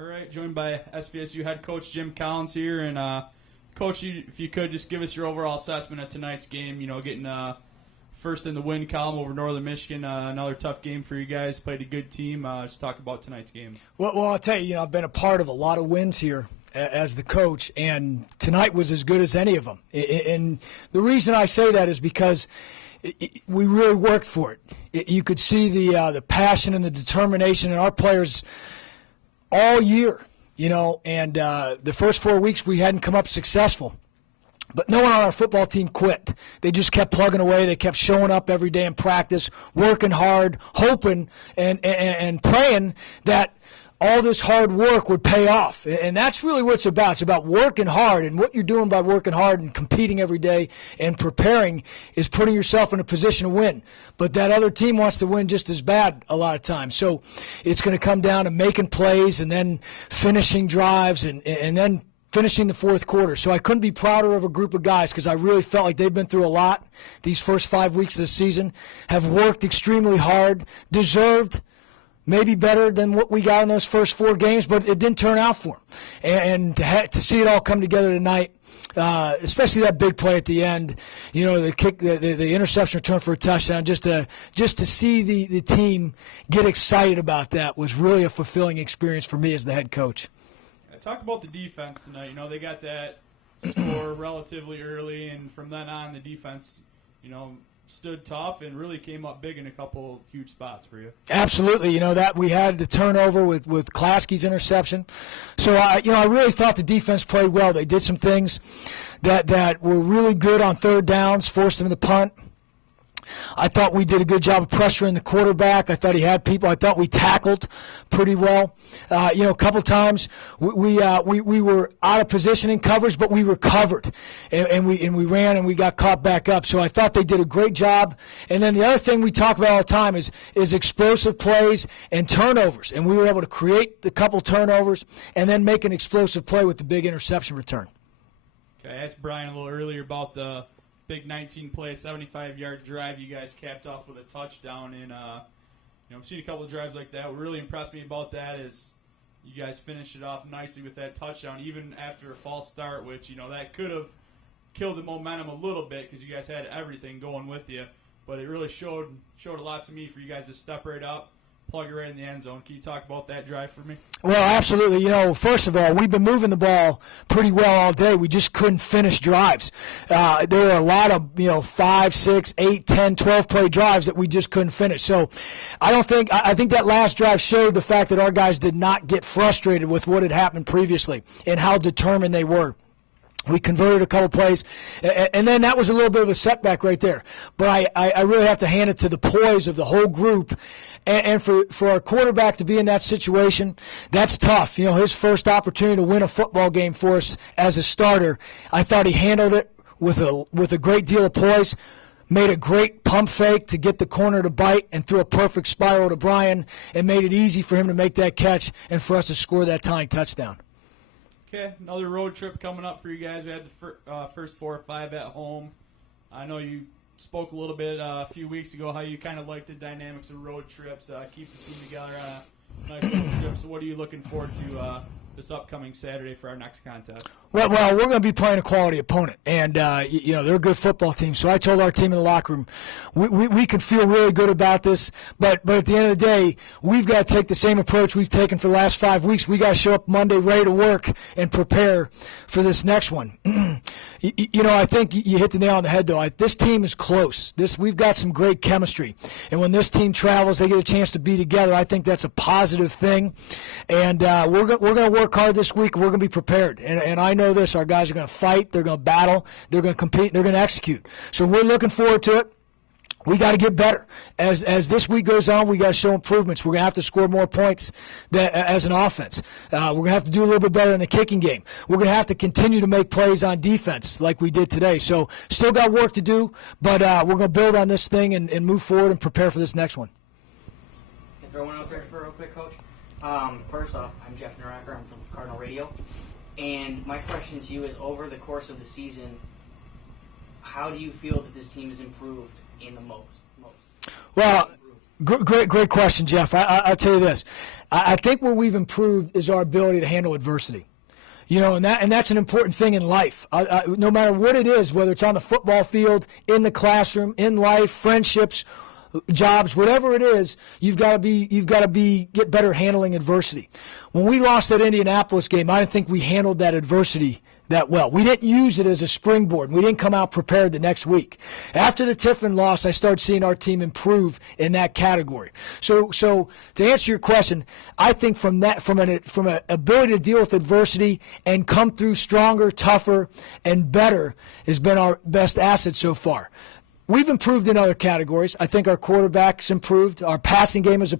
All right, joined by SVSU head coach Jim Collins here. And, Coach, if you could just give us your overall assessment of tonight's game, getting first in the win column over Northern Michigan, another tough game for you guys, played a good team. Just talk about tonight's game. Well, I'll tell you, I've been a part of a lot of wins here as the coach, and tonight was as good as any of them. And the reason I say that is because we really worked for it. You could see the passion and the determination in our players all year, and the first 4 weeks we hadn't come up successful. But no one on our football team quit. They just kept plugging away. They kept showing up every day in practice, working hard, hoping and praying that all this hard work would pay off. And that's really what it's about. It's about working hard, and what you're doing by working hard and competing every day and preparing is putting yourself in a position to win. But that other team wants to win just as bad a lot of times. So it's going to come down to making plays and then finishing drives and then finishing the fourth quarter. So I couldn't be prouder of a group of guys because I really felt like they've been through a lot these first 5 weeks of the season, have worked extremely hard, deserved maybe better than what we got in those first 4 games, but it didn't turn out for them. And to see it all come together tonight, especially that big play at the end, the kick, the interception return for a touchdown, just to see the team get excited about that was really a fulfilling experience for me as the head coach. Talk about the defense tonight. They got that score relatively early, and from then on, the defense, stood tough and really came up big in a couple huge spots for you. Absolutely. That we had the turnover with Klasky's interception. So, I really thought the defense played well. They did some things that were really good on third downs, forced them to punt. I thought we did a good job of pressuring the quarterback. I thought he had people. I thought we tackled pretty well. A couple times we were out of position in coverage, but we recovered, and we ran and we got caught back up. So I thought they did a great job. And then the other thing we talk about all the time is explosive plays and turnovers. And we were able to create the couple turnovers and then make an explosive play with the big interception return. Okay, I asked Bryan a little earlier about the big 19-play, 75-yard drive you guys capped off with a touchdown. And, I've seen a couple of drives like that. What really impressed me about that is you guys finished it off nicely with that touchdown, even after a false start, which, that could have killed the momentum a little bit because you guys had everything going with you. But it really showed a lot to me for you guys to step right up, plug it right in the end zone. Can you talk about that drive for me? Well, absolutely. First of all, we've been moving the ball pretty well all day. We just couldn't finish drives. There were a lot of, 5, 6, 8, 10, 12-play drives that we just couldn't finish. So I think that last drive showed the fact that our guys did not get frustrated with what had happened previously and how determined they were. We converted a couple plays, and then that was a little bit of a setback right there. But I really have to hand it to the poise of the whole group. And for our quarterback to be in that situation, that's tough. His first opportunity to win a football game for us as a starter, I thought he handled it with a great deal of poise, made a great pump fake to get the corner to bite, and threw a perfect spiral to Bryan and made it easy for him to make that catch and for us to score that tying touchdown. Okay, another road trip coming up for you guys. We had the first 4 or 5 at home. I know you spoke a little bit a few weeks ago how you kind of like the dynamics of road trips, keeps the team together on a nice road trip. So what are you looking forward to this upcoming Saturday for our next contest? Well, we're going to be playing a quality opponent, and they're a good football team. So I told our team in the locker room, we can feel really good about this, but at the end of the day, we've got to take the same approach we've taken for the last 5 weeks. We got to show up Monday ready to work and prepare for this next one. I think you hit the nail on the head, though. This team is close. We've got some great chemistry, and when this team travels, they get a chance to be together. I think that's a positive thing, and we're going to work hard this week. We're going to be prepared, and I know this. Our guys are going to fight. They're going to battle. They're going to compete. They're going to execute. So we're looking forward to it. We got to get better. As this week goes on, we got to show improvements. We're going to have to score more points as an offense. We're going to have to do a little bit better in the kicking game. We're going to have to continue to make plays on defense like we did today. So still got work to do, but we're going to build on this thing and move forward and prepare for this next one. Can I throw one out there for real quick, Coach? First off, I'm Jeff Nuracker. I'm from Cardinal Radio. And my question to you is, over the course of the season, how do you feel that this team has improved in the most? Well, Great question, Jeff. I'll tell you this. I think where we've improved is our ability to handle adversity. You know, and that's an important thing in life. No matter what it is, whether it's on the football field, in the classroom, in life, friendships, jobs, whatever it is, you've got to get better at handling adversity. When we lost that Indianapolis game, I didn't think we handled that adversity that well. We didn't use it as a springboard. We didn't come out prepared the next week. After the Tiffin loss, I started seeing our team improve in that category. So to answer your question, I think from an ability to deal with adversity and come through stronger, tougher, and better has been our best asset so far. We've improved in other categories. I think our quarterback's improved. Our passing game has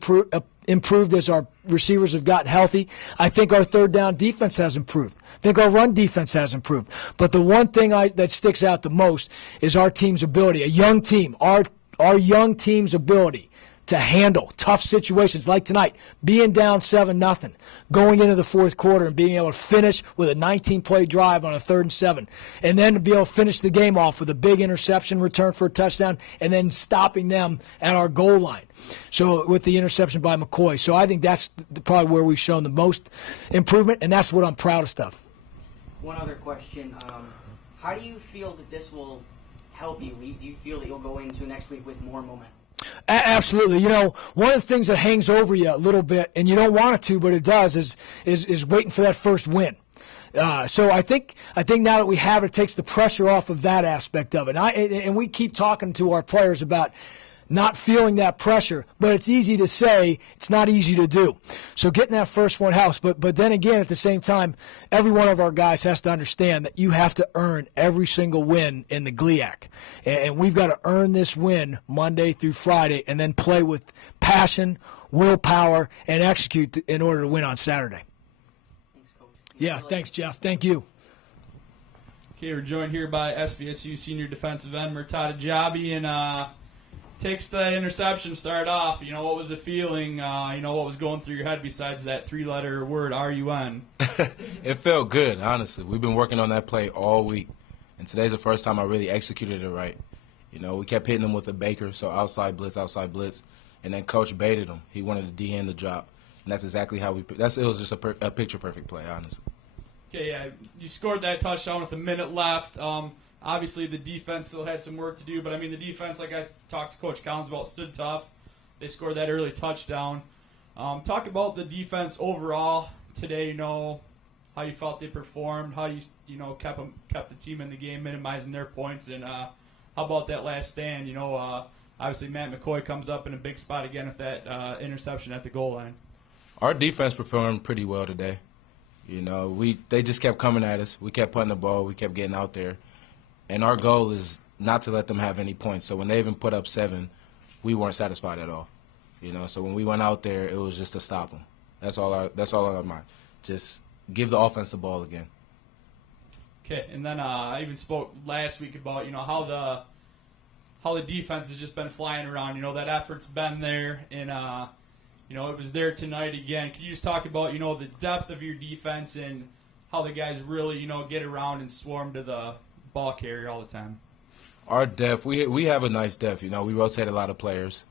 improved as our receivers have gotten healthy. I think our third down defense has improved. I think our run defense has improved. But the one thing that sticks out the most is our team's ability, a young team, our young team's ability to handle tough situations like tonight, being down 7-0, going into the fourth quarter and being able to finish with a 19-play drive on a 3rd and 7, and then to be able to finish the game off with a big interception return for a touchdown, and then stopping them at our goal line. So with the interception by McCoy. So I think that's probably where we've shown the most improvement, and that's what I'm proudest of. One other question. How do you feel that this will help you? Do you feel that you'll go into next week with more momentum? Absolutely. You know, one of the things that hangs over you a little bit, and you don't want it to, but it does, is waiting for that first win. So I think now that we have it, it takes the pressure off of that aspect of it. And we keep talking to our players about not feeling that pressure, but it's easy to say, it's not easy to do. So getting that first one helps, but then again, at the same time, every one of our guys has to understand that you have to earn every single win in the GLIAC. And we've got to earn this win Monday through Friday and then play with passion, willpower, and execute in order to win on Saturday. Thanks, Coach. Yeah, thanks, Jeff. Thank you. Okay, we're joined here by SVSU senior defensive end Murtada Jabbie, and takes the interception, start off. You know, what was the feeling? What was going through your head besides that 3-letter word, R-U-N? It felt good, honestly. We've been working on that play all week, and today's the first time I really executed it right. You know, we kept hitting them with a Baker, so outside blitz, and then Coach baited him. He wanted the D-end to drop, and that's exactly how it was just a picture-perfect play, honestly. Okay, yeah, you scored that touchdown with a minute left. Obviously, the defense still had some work to do, but, I mean, the defense, like I talked to Coach Collins about, stood tough. They scored that early touchdown. Talk about the defense overall today, you know, how you felt they performed, how you kept the team in the game, minimizing their points, and how about that last stand? You know, obviously, Matt McCoy comes up in a big spot again with that interception at the goal line. Our defense performed pretty well today. You know, they just kept coming at us. We kept putting the ball. We kept getting out there. And our goal is not to let them have any points. So when they even put up 7, we weren't satisfied at all. You know, so when we went out there, it was just to stop them. That's all on our mind. Just give the offense the ball again. Okay, and then I even spoke last week about, you know, how the defense has just been flying around. You know, that effort's been there, and you know, it was there tonight again. Can you just talk about, you know, the depth of your defense and how the guys really, you know, get around and swarm to the ball carrier all the time? Our depth, we have a nice depth. You know, we rotate a lot of players,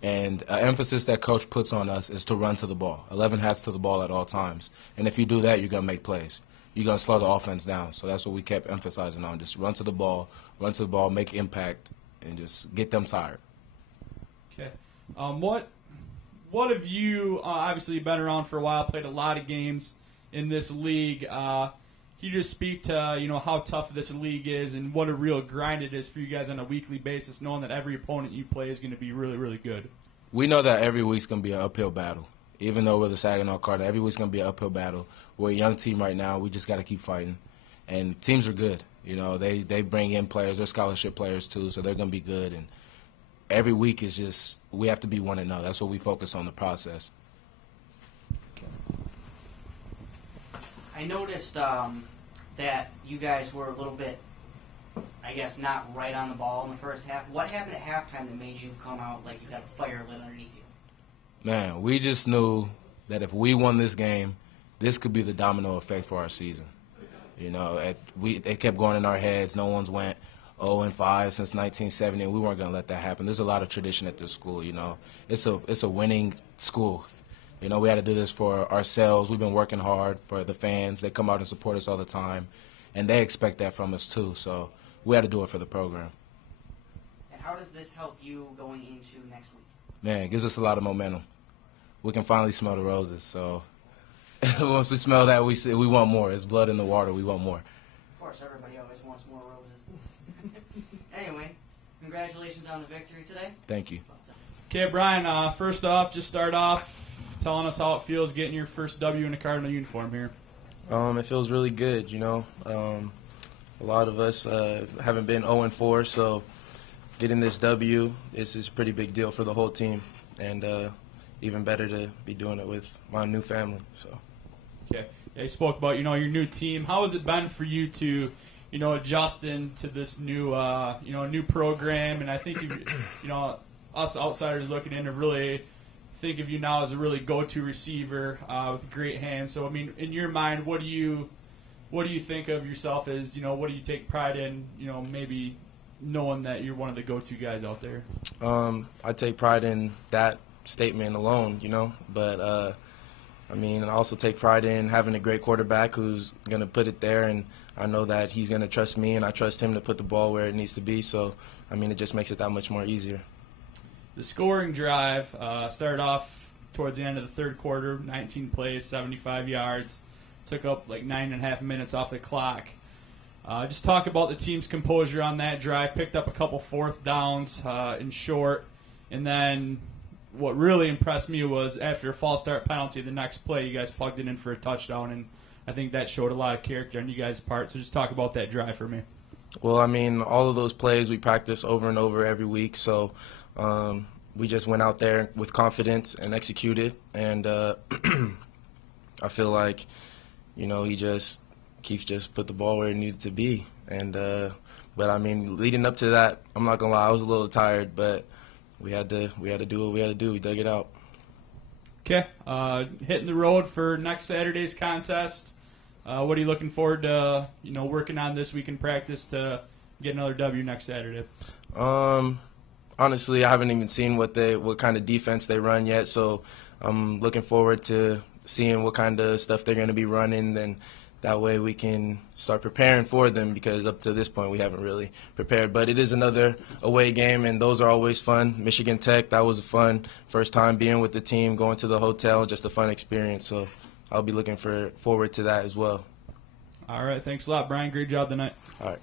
and an emphasis that Coach puts on us is to run to the ball. 11 hats to the ball at all times, and if you do that, you're gonna make plays. You're gonna slow the offense down. So that's what we kept emphasizing on: just run to the ball, make impact, and just get them tired. Okay, what have you? Obviously, you've been around for a while, played a lot of games in this league. Can you just speak to, you know, how tough this league is and what a real grind it is for you guys on a weekly basis, knowing that every opponent you play is going to be really, really good? We know that every week's going to be an uphill battle. Even though we're the Saginaw Cardinals, every week's going to be an uphill battle. We're a young team right now. We just got to keep fighting. And teams are good. You know, they bring in players. They're scholarship players, too, so they're going to be good. And every week is just, we have to be 1-0. That's what we focus on, the process. I noticed that you guys were a little bit, I guess, not right on the ball in the first half. What happened at halftime that made you come out like you had a fire lit underneath you? Man, we just knew that if we won this game, this could be the domino effect for our season. You know, it kept going in our heads. No one's went 0-5 since 1970, and we weren't going to let that happen. There's a lot of tradition at this school, you know. It's a winning school. You know, we had to do this for ourselves. We've been working hard for the fans. They come out and support us all the time, and they expect that from us too. So we had to do it for the program. And how does this help you going into next week? Man, it gives us a lot of momentum. We can finally smell the roses. So once we smell that, we want more. It's blood in the water. We want more. Of course, everybody always wants more roses. Anyway, congratulations on the victory today. Thank you. Okay, Bryan, first off, just start off telling us how it feels getting your first W in a Cardinal uniform here. It feels really good, you know. A lot of us haven't been 0-4, so getting this W is a pretty big deal for the whole team, and even better to be doing it with my new family. So. Okay. Yeah, you spoke about, your new team. How has it been for you to, adjust into this new, new program? And I think, us outsiders looking in have really think of you now as a really go-to receiver with great hands. So, I mean, in your mind, what do you think of yourself as, what do you take pride in, maybe knowing that you're one of the go-to guys out there? I take pride in that statement alone, but I also take pride in having a great quarterback who's going to put it there, and I know that he's going to trust me, and I trust him to put the ball where it needs to be. So, it just makes it that much more easier. The scoring drive started off towards the end of the third quarter, 19 plays, 75 yards. Took up like 9.5 minutes off the clock. Just talk about the team's composure on that drive. Picked up a couple fourth downs in short. And then what really impressed me was after a false start penalty, the next play, you guys plugged it in for a touchdown. And I think that showed a lot of character on you guys' part. So just talk about that drive for me. Well, all of those plays we practice over and over every week. So we just went out there with confidence and executed. And I feel like, Keith just put the ball where it needed to be. And but leading up to that, I'm not gonna lie, I was a little tired, but we had to do what we had to do. We dug it out. Okay, hitting the road for next Saturday's contest. What are you looking forward to? Working on this week in practice to get another W next Saturday. Honestly, I haven't even seen what kind of defense they run yet, so I'm looking forward to seeing what kind of stuff they're going to be running, then that way we can start preparing for them, because up to this point we haven't really prepared. But it is another away game, and those are always fun. Michigan Tech, that was a fun first time being with the team, going to the hotel, just a fun experience. So I'll be looking forward to that as well. All right, thanks a lot, Bryan. Great job tonight. All right.